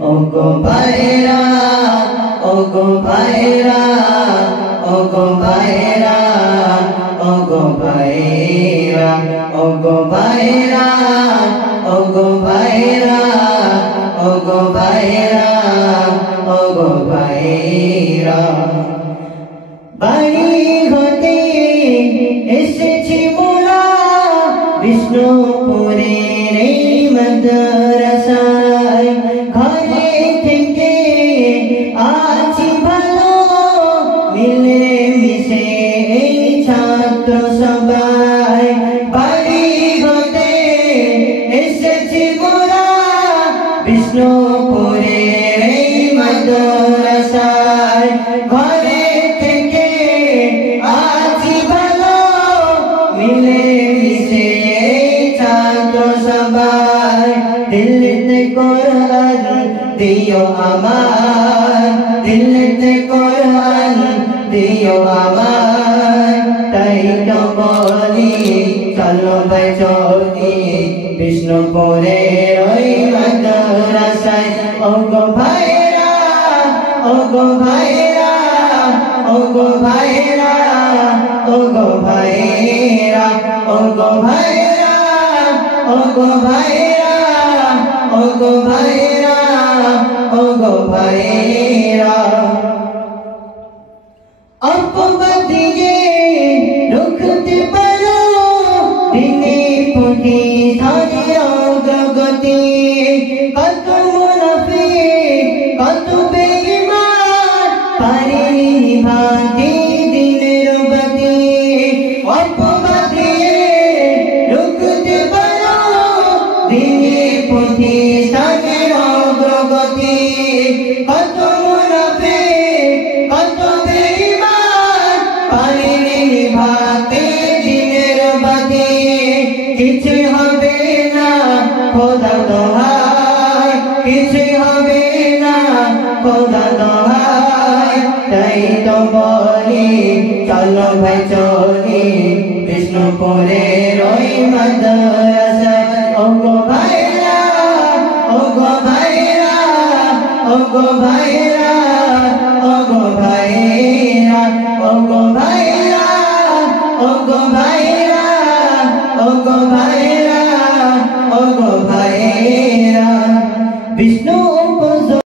ওগো ভাইরা ওগো ভাইরা ওগো ভাইরা ওগো ভাইরা ওগো ভাইরা ওগো ভাইরা ওগো ভাইরা ওগো ভাইরা বাড়ি হতে এসেছি মোরা বিষ্ণুপুরের এই মাদ্রাসায় ঘরে থেকে আছি ভালো মিলে মিশে এই ছাত্র সবাই বাড়ি হতে এসেছি মোরা বিষ্ণুপুরের এই মাদ্রাসায় ঘরে থেকে আছি ভালো মিলে মিশে এই ছাত্র সবাই দিলতে কোরআন দিও আমার দিলতে কোরআন দিও আমার তাই তো বলি চলো ভাই চলি বিষ্ণুপুরের ওই মাদ্রাসায় ওগো ভাইরা ওগো ভাইরা ওগো ভাইরা ওগো ভাইরা ওগো ভাইরা ওগো ভাইরা ওগো ভাইরা ওগো ভাইরা অপবাদিয়ে রুখতে পারো দিনে পুটি ধরে জগতে কত মুনাফিক কত বেঈমান পারেনি নিভাতে দিনের বাতি অপবাদিয়ে রুখতে পারো দিনে পুটি ধরে জগতে কত মুনাফিক কত বেঈমান পারেনি নিভাতে দিনের বাতি কিছু হবে না খোদা দোহাই কিছু হবে না খোদা দোহাই তাই তো বলি চলো ভাই চলি বিষ্ণুপুরের ওই মাদ্রাসায় ওগো ভাইরা ওগো ভাইরা ওগো ভাইরা ওগো ভাইরা ওগো ভাইরা ওগো ভাইরা